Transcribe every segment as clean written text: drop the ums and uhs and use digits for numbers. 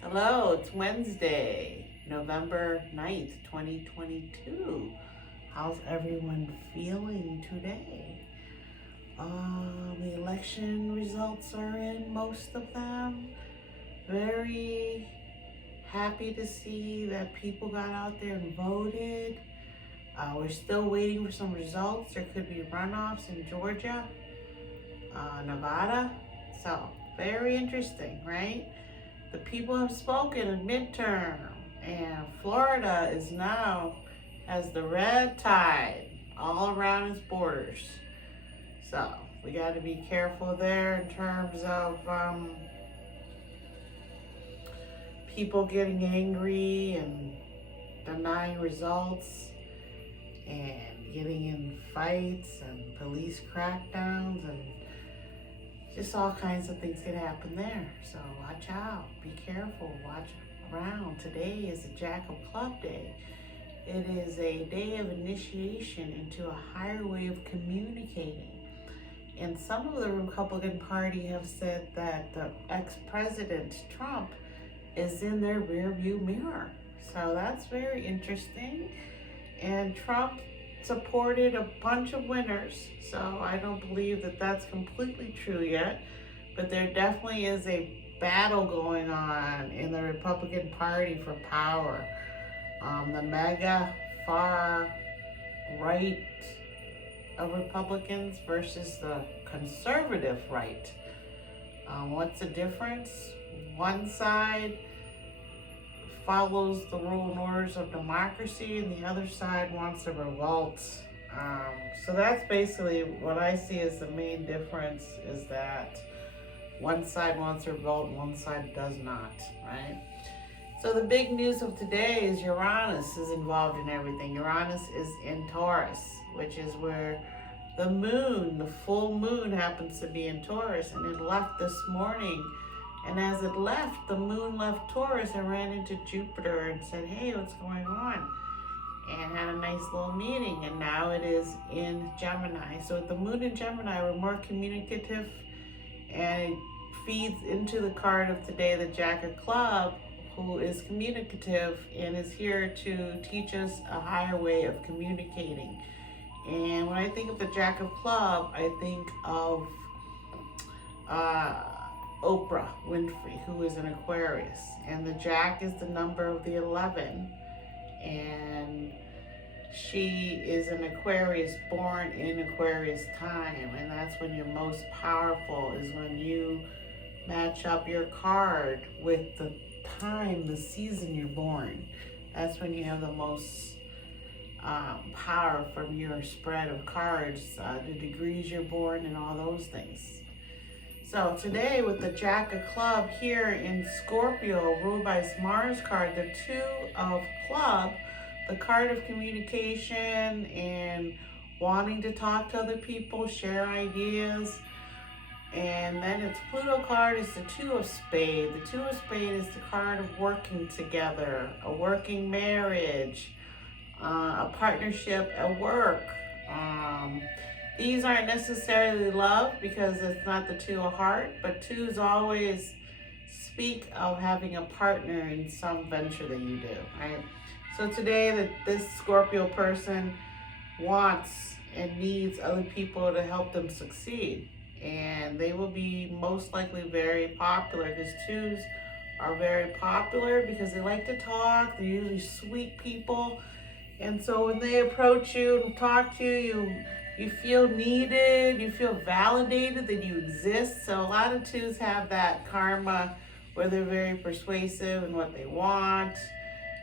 Hello, it's Wednesday, November 9th, 2022. How's everyone feeling today? The election results are in, most of them. Very happy to see that people got out there and voted. We're still waiting for some results. There could be runoffs in Georgia, Nevada. So, very interesting, right? The people have spoken in midterm, and Florida is now has the red tide all around its borders. So we got to be careful there in terms of people getting angry and denying results and getting in fights and police crackdowns and just all kinds of things can happen there. So watch out, be careful, watch around. Today is the Jack of Club Day. It is a day of initiation into a higher way of communicating. And some of the Republican Party have said that the ex-president Trump is in their rear view mirror. So that's very interesting. And Trump supported a bunch of winners, so I don't believe that that's completely true yet, but there definitely is a battle going on in the Republican Party for power. The mega far right of Republicans versus the conservative right. What's the difference? One side follows the rule and orders of democracy, and the other side wants to revolt. So that's basically what I see as the main difference, is that one side wants to revolt and one side does not, right? So the big news of today is Uranus is involved in everything. Uranus is in Taurus, which is where the moon, the full moon, happens to be in Taurus, and it left this morning. And as it left, the moon left Taurus and ran into Jupiter and said, hey, what's going on? And had a nice little meeting. And now it is in Gemini. So with the moon in Gemini, we're more communicative. And it feeds into the card of today, the Jack of Club, who is communicative and is here to teach us a higher way of communicating. And when I think of the Jack of Club, I think of Oprah Winfrey, who is an Aquarius, and the Jack is the number of the 11, and she is an Aquarius, born in Aquarius time, and that's when you're most powerful, is when you match up your card with the time, the season you're born. That's when you have the most power from your spread of cards, the degrees you're born, and all those things. So today with the Jack of Club here in Scorpio, ruled by Mars card, the Two of Club, the card of communication and wanting to talk to other people, share ideas. And then its Pluto card is the Two of Spades. The Two of Spades is the card of working together, a working marriage, a partnership at work. These aren't necessarily love because it's not the Two of Heart, but twos always speak of having a partner in some venture that you do, right? So today, this Scorpio person wants and needs other people to help them succeed. And they will be most likely very popular, because twos are very popular because they like to talk. They're usually sweet people. And so when they approach you and talk to you, you feel needed, you feel validated that you exist. So a lot of twos have that karma where they're very persuasive in what they want.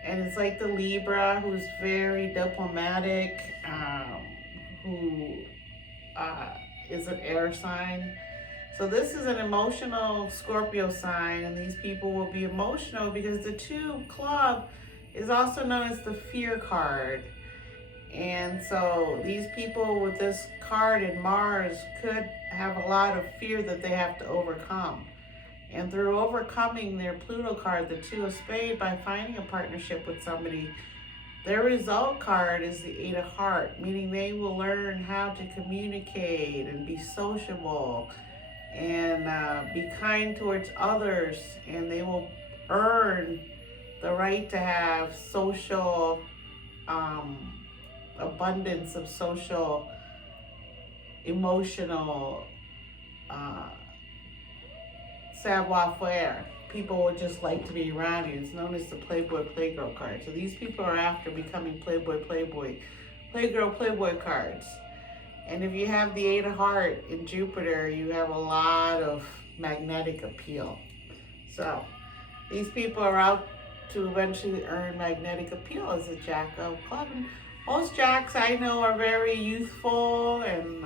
And it's like the Libra, who's very diplomatic, who is an air sign. So this is an emotional Scorpio sign, and these people will be emotional because the Two of Club is also known as the fear card. And so these people with this card in Mars could have a lot of fear that they have to overcome. And through overcoming their Pluto card, the Two of Spades, by finding a partnership with somebody, their result card is the Eight of Heart, meaning they will learn how to communicate and be sociable and be kind towards others, and they will earn the right to have social abundance of social, emotional uh, savoir-faire. People would just like to be around you. It's known as the Playboy Playgirl card. So these people are after becoming Playboy, Playgirl, Playboy cards. And if you have the Eight of Heart in Jupiter, you have a lot of magnetic appeal. So these people are out to eventually earn magnetic appeal as a Jack of Clubs. And most Jacks I know are very youthful and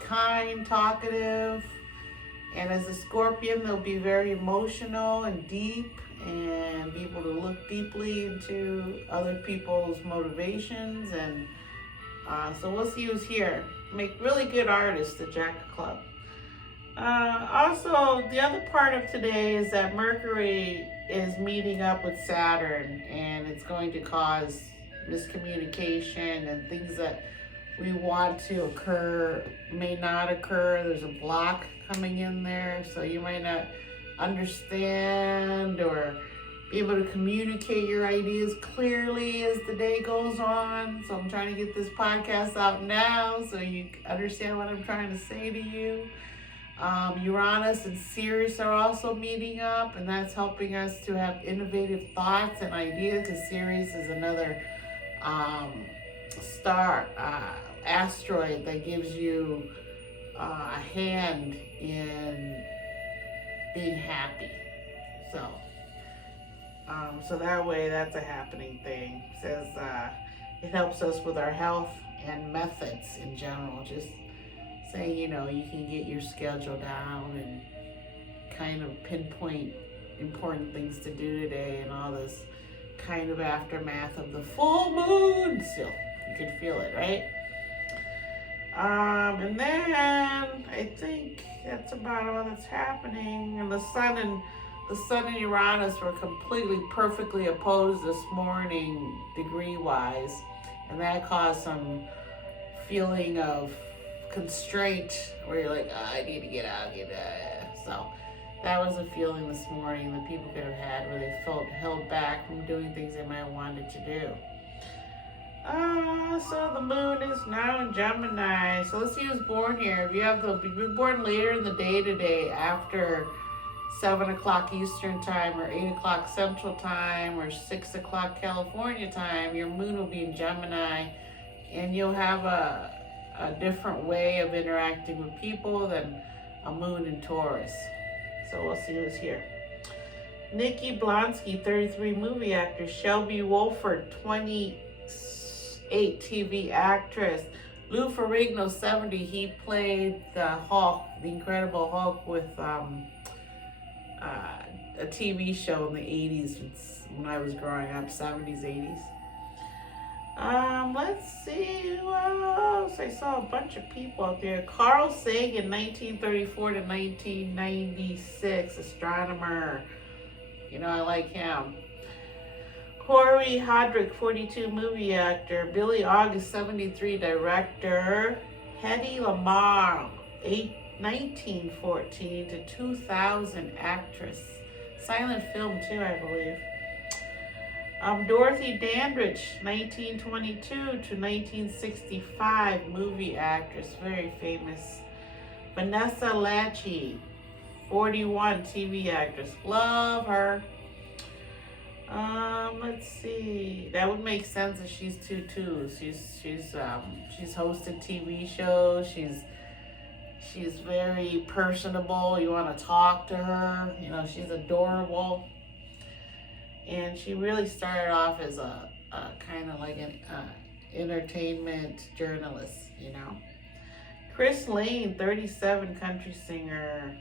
kind, talkative. And as a Scorpion, they'll be very emotional and deep and be able to look deeply into other people's motivations. And so we'll see who's here. Make really good artists, the Jack of Clubs. Also, the other part of today is that Mercury is meeting up with Saturn, and it's going to cause miscommunication and things that we want to occur may not occur. There's a block coming in there, so you might not understand or be able to communicate your ideas clearly as the day goes on. So I'm trying to get this podcast out now so you understand what I'm trying to say to you. Uranus and Sirius are also meeting up, and that's helping us to have innovative thoughts and ideas, because Sirius is another asteroid that gives you a hand in being happy. So that way, that's a happening thing. It says it helps us with our health and methods in general. Just saying, you can get your schedule down and kind of pinpoint important things to do today, and all this kind of aftermath of the full moon. Still, you can feel it, right? And then I think that's about all that's happening. And the sun and Uranus were completely perfectly opposed this morning, degree-wise, and that caused some feeling of constraint where you're like, I need to get out. So that was a feeling this morning that people could have had, where they felt held back from doing things they might have wanted to do. So the moon is now in Gemini. So let's see who's born here. If you've been born later in the day today, after 7 o'clock Eastern time or 8 o'clock Central time or 6 o'clock California time, your moon will be in Gemini, and you'll have a different way of interacting with people than a moon in Taurus. So we'll see who's here. Nikki Blonsky, 33, movie actor. Shelby Wolford, 28, TV actress. Lou Ferrigno, 70, he played the Hulk, the Incredible Hulk, with a TV show in the 80s when I was growing up, 70s, 80s. Let's see who else. I saw a bunch of people out there. Carl Sagan, 1934 to 1996, astronomer. I like him. Corey Hodrick, 42, movie actor. Billy August, 73, director. Hedy Lamarr, 1914 to 2000, actress. Silent film too, I believe. Dorothy Dandridge, 1922 to 1965, movie actress, very famous. Vanessa Lachey, 41, TV actress, love her. Let's see. That would make sense if she's 2-2. She's hosted TV shows. She's very personable. You want to talk to her. She's adorable. And she really started off as a kind of like an entertainment journalist, Chris Lane, 37, country singer.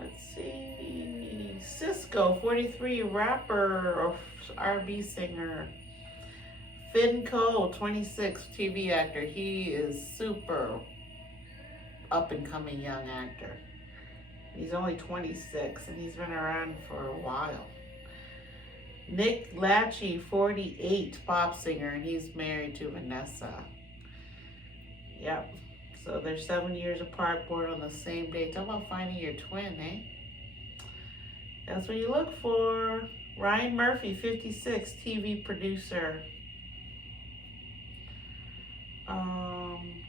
Let's see. Cisco, 43, rapper or R&B singer. Finn Cole, 26, TV actor. He is super up-and-coming young actor. He's only 26, and he's been around for a while. Nick Lachey, 48, pop singer, and he's married to Vanessa. Yep. So they're 7 years apart, born on the same day. Talk about finding your twin, eh? That's what you look for. Ryan Murphy, 56, TV producer.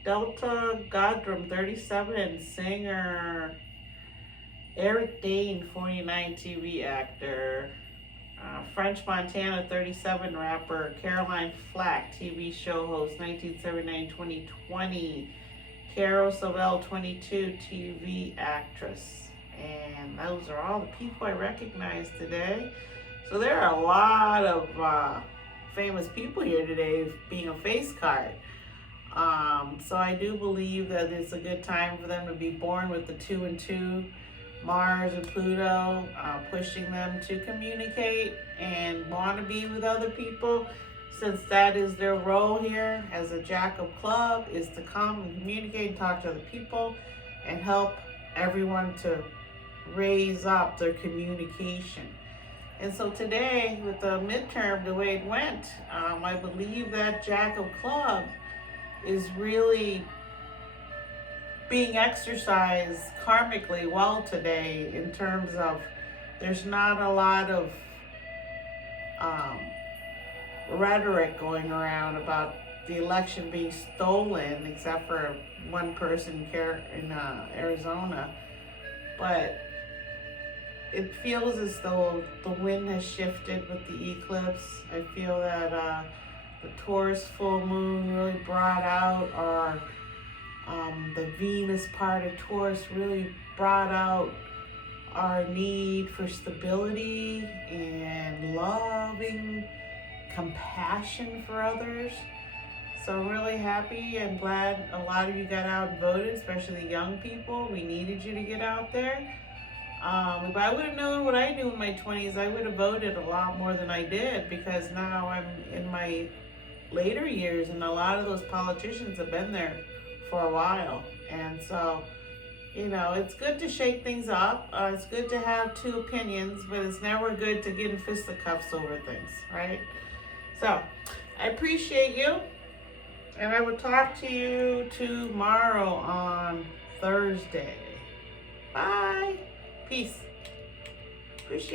Delta Godrum, 37, singer. Eric Dane, 49, TV actor. French Montana, 37, rapper. Caroline Flack, TV show host, 1979-2020. Carol Savell, 22, TV actress. And those are all the people I recognize today. So there are a lot of famous people here today being a face card. So I do believe that it's a good time for them to be born with the 2 and 2, Mars and Pluto, pushing them to communicate and want to be with other people, since that is their role here as a jack of club, is to come and communicate and talk to other people and help everyone to raise up their communication. And so today, with the midterm, the way it went, I believe that jack of club is really being exercised karmically well today, in terms of there's not a lot of rhetoric going around about the election being stolen, except for one person in Arizona. But it feels as though the wind has shifted with the eclipse. I feel that the Taurus full moon really brought out the Venus part of Taurus really brought out our need for stability and loving compassion for others. So I'm really happy and glad a lot of you got out and voted, especially the young people. We needed you to get out there. If I would have known what I knew in my 20s, I would have voted a lot more than I did, because now I'm in my later years and a lot of those politicians have been there for a while. And so, it's good to shake things up. It's good to have two opinions, but it's never good to get in fisticuffs over things, right? So, I appreciate you, and I will talk to you tomorrow on Thursday. Bye. Peace. Appreciate